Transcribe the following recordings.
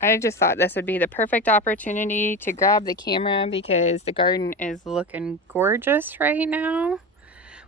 I just thought this would be the perfect opportunity to grab the camera because the garden is looking gorgeous right now.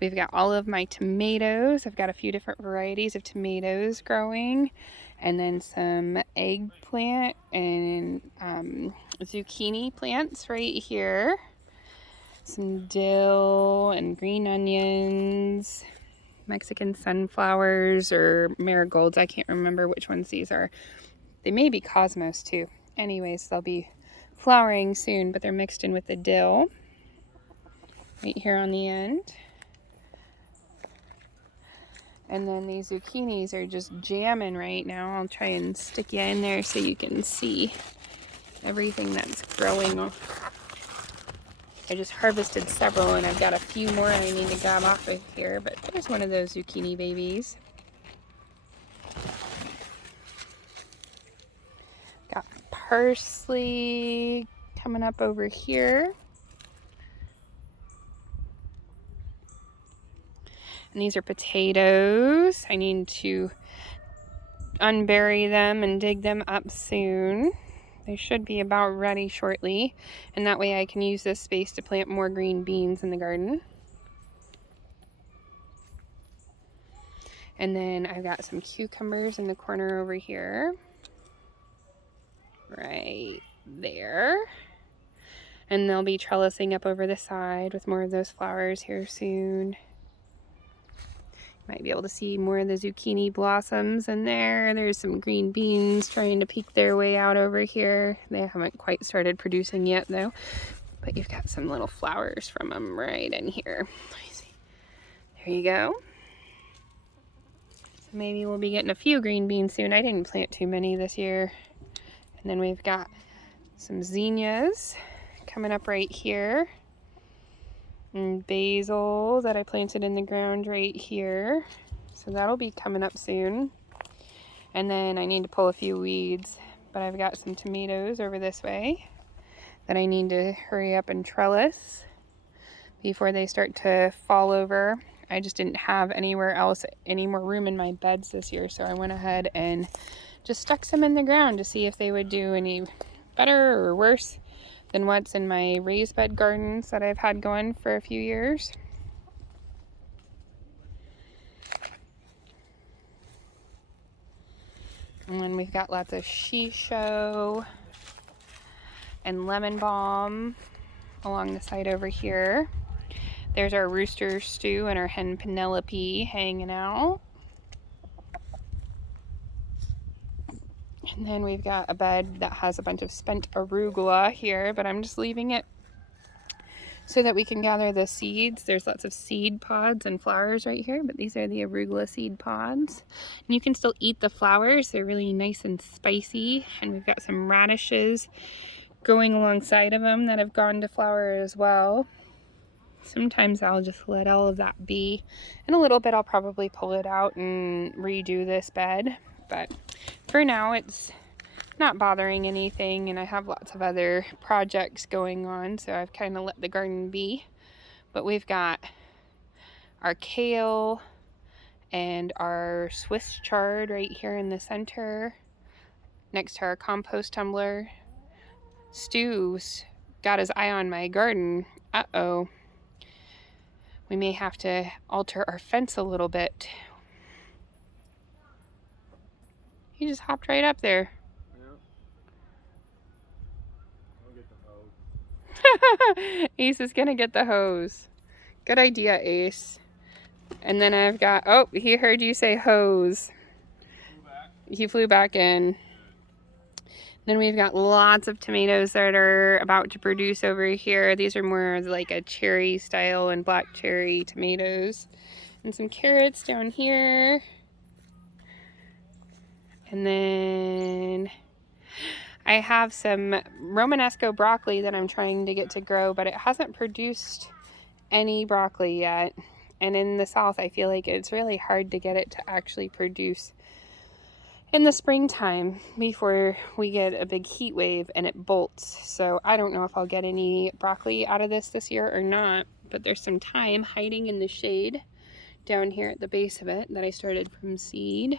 We've got all of my tomatoes. I've got a few different varieties of tomatoes growing, and then some eggplant and zucchini plants right here. Some dill and green onions, Mexican sunflowers or marigolds. I can't remember which ones these are. They may be cosmos too. Anyways, they'll be flowering soon, but they're mixed in with the dill right here on the end. And then these zucchinis are just jamming right now. I'll try and stick you in there so you can see everything that's growing. I just harvested several and I've got a few more I need to grab off of here, but there's one of those zucchini babies. Got parsley coming up over here. And these are potatoes. I need to unbury them and dig them up soon. They should be about ready shortly. And that way I can use this space to plant more green beans in the garden. And then I've got some cucumbers in the corner over here. Right there. And they'll be trellising up over the side with more of those flowers here soon. Might be able to see more of the zucchini blossoms in there. There's some green beans trying to peek their way out over here. They haven't quite started producing yet though, but you've got some little flowers from them right in here. Let me see. There you go. So maybe we'll be getting a few green beans soon. I didn't plant too many this year. And then we've got some zinnias coming up right here. And basil that I planted in the ground right here. So that'll be coming up soon. And then I need to pull a few weeds, but I've got some tomatoes over this way that I need to hurry up and trellis before they start to fall over. I just didn't have anywhere else any more room in my beds this year, so I went ahead and just stuck some in the ground to see if they would do any better or worse than what's in my raised bed gardens that I've had going for a few years. And then we've got lots of shisho and lemon balm along the side over here. There's our rooster Stew and our hen Penelope hanging out. And then we've got a bed that has a bunch of spent arugula here, but I'm just leaving it so that we can gather the seeds. There's lots of seed pods and flowers right here, but these are the arugula seed pods. And you can still eat the flowers. They're really nice and spicy. And we've got some radishes growing alongside of them that have gone to flower as well. Sometimes I'll just let all of that be. In a little bit, I'll probably pull it out and redo this bed. But for now, it's not bothering anything, and I have lots of other projects going on, so I've kind of let the garden be. But we've got our kale and our Swiss chard right here in the center next to our compost tumbler. Stu's got his eye on my garden. Uh-oh. We may have to alter our fence a little bit. He just hopped right up there. Ace is gonna get the hose. Good idea, Ace. And then I've got, oh, he heard you say hose. He flew back in. Then we've got lots of tomatoes that are about to produce over here. These are more like a cherry style and black cherry tomatoes. And some carrots down here. And then I have some Romanesco broccoli that I'm trying to get to grow, but it hasn't produced any broccoli yet. And in the south, I feel like it's really hard to get it to actually produce in the springtime before we get a big heat wave and it bolts. So I don't know if I'll get any broccoli out of this year or not, but there's some thyme hiding in the shade down here at the base of it that I started from seed.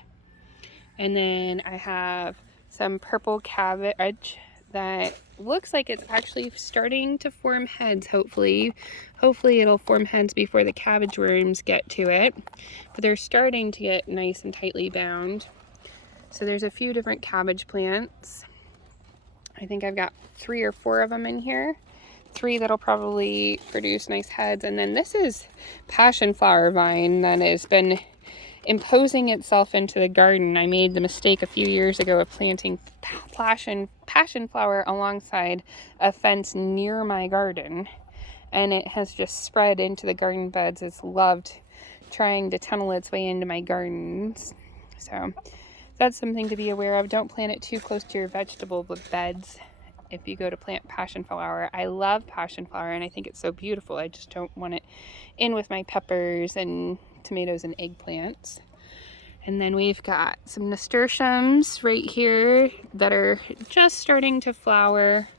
And then I have some purple cabbage that looks like it's actually starting to form heads, hopefully. Hopefully it'll form heads before the cabbage worms get to it. But they're starting to get nice and tightly bound. So there's a few different cabbage plants. I think I've got 3 or 4 of them in here. 3 that'll probably produce nice heads. And then this is passion flower vine that has been imposing itself into the garden. I made the mistake a few years ago of planting passion flower alongside a fence near my garden, and it has just spread into the garden beds. It's loved trying to tunnel its way into my gardens. So that's something to be aware of. Don't plant it too close to your vegetable beds if you go to plant passion flower. I love passion flower and I think it's so beautiful. I just don't want it in with my peppers and tomatoes and eggplants. And then we've got some nasturtiums right here that are just starting to flower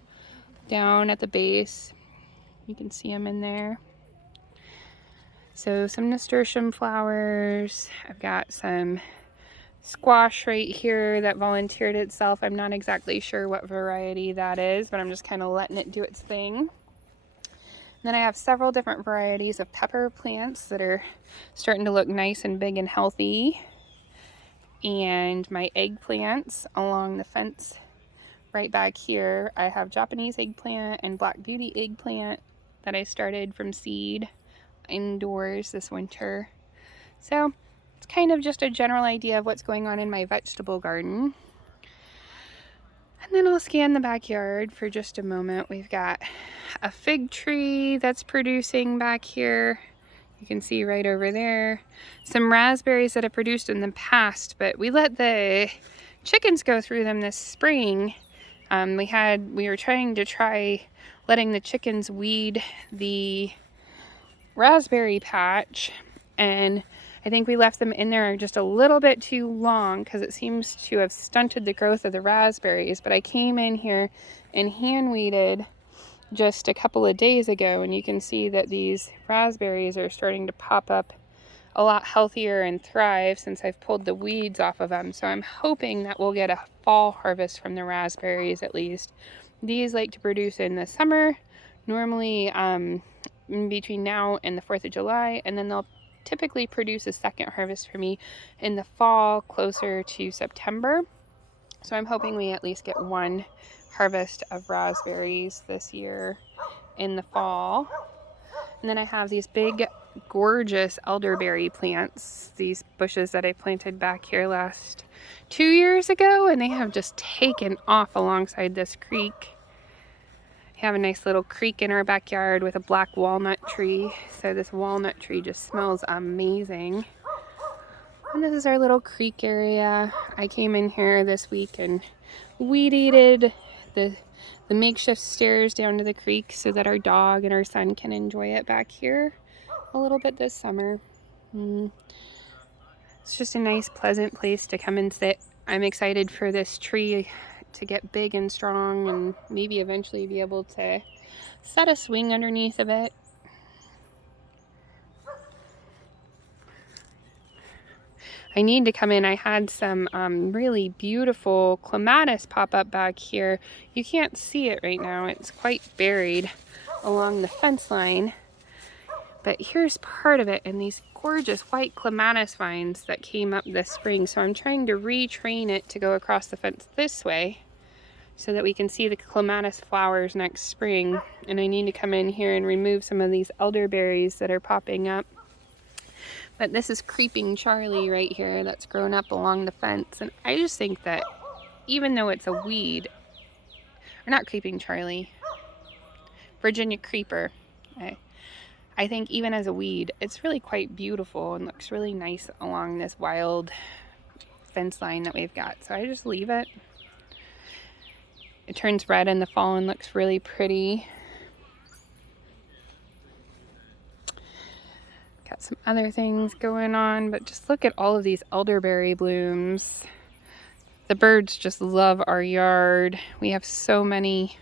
down at the base. You can see them in there. So some nasturtium flowers. I've got some squash right here that volunteered itself. I'm not exactly sure what variety that is, but I'm just kind of letting it do its thing. Then I have several different varieties of pepper plants that are starting to look nice and big and healthy. And my eggplants along the fence right back here. I have Japanese eggplant and Black Beauty eggplant that I started from seed indoors this winter. So it's kind of just a general idea of what's going on in my vegetable garden. And then I'll scan the backyard for just a moment. We've got a fig tree that's producing back here. You can see right over there. Some raspberries that have produced in the past, but we let the chickens go through them this spring. We were trying to letting the chickens weed the raspberry patch, and I think we left them in there just a little bit too long because it seems to have stunted the growth of the raspberries. But I came in here and hand weeded just a couple of days ago, and you can see that these raspberries are starting to pop up a lot healthier and thrive since I've pulled the weeds off of them. So I'm hoping that we'll get a fall harvest from the raspberries at least. These like to produce in the summer, normally in between now and the 4th of July, and then they'll typically produce a second harvest for me in the fall, closer to September. So I'm hoping we at least get one harvest of raspberries this year in the fall. And then I have these big, gorgeous elderberry plants, these bushes that I planted back here last 2 years ago, and they have just taken off alongside this creek. We have a nice little creek in our backyard with a black walnut tree, so this walnut tree just smells amazing. And this is our little creek area. I came in here this week and weed-eated the makeshift stairs down to the creek so that our dog and our son can enjoy it back here a little bit this summer. It's just a nice, pleasant place to come and sit. I'm excited for this tree to get big and strong and maybe eventually be able to set a swing underneath of it. I need to come in. I had some really beautiful clematis pop up back here. You can't see it right now. It's quite buried along the fence line. But here's part of it, and these gorgeous white clematis vines that came up this spring. So I'm trying to retrain it to go across the fence this way so that we can see the clematis flowers next spring. And I need to come in here and remove some of these elderberries that are popping up. But this is Creeping Charlie right here that's grown up along the fence. And I just think that even though it's a weed, or not Creeping Charlie, Virginia Creeper, I think even as a weed, it's really quite beautiful and looks really nice along this wild fence line that we've got. So I just leave it. It turns red in the fall and looks really pretty. Got some other things going on, but just look at all of these elderberry blooms. The birds just love our yard. We have so many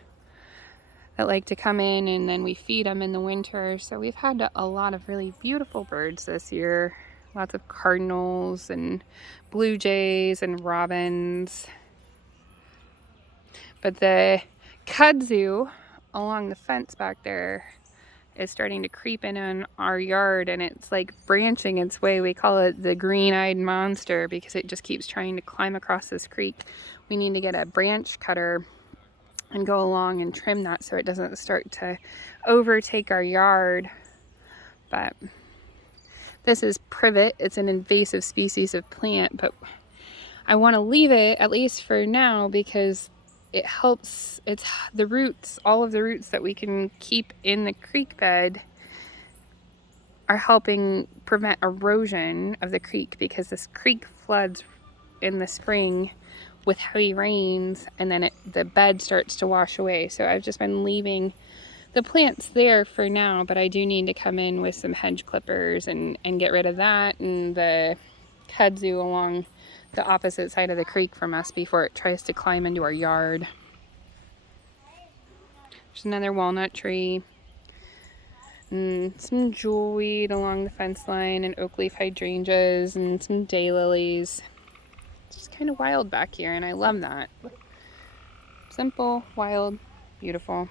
that like to come in, and then we feed them in the winter. So we've had a lot of really beautiful birds this year. Lots of cardinals and blue jays and robins. But the kudzu along the fence back there is starting to creep in on our yard, and it's like branching its way. We call it the green-eyed monster because it just keeps trying to climb across this creek. We need to get a branch cutter and go along and trim that so it doesn't start to overtake our yard. But this is privet. It's an invasive species of plant, but I want to leave it at least for now because it helps. It's the roots, all of the roots that we can keep in the creek bed are helping prevent erosion of the creek, because this creek floods in the spring with heavy rains, and then the bed starts to wash away. So I've just been leaving the plants there for now, but I do need to come in with some hedge clippers and get rid of that and the kudzu along the opposite side of the creek from us before it tries to climb into our yard. There's another walnut tree. And some jewelweed along the fence line, and oak leaf hydrangeas, and some daylilies. It's just kind of wild back here, and I love that. Simple, wild, beautiful.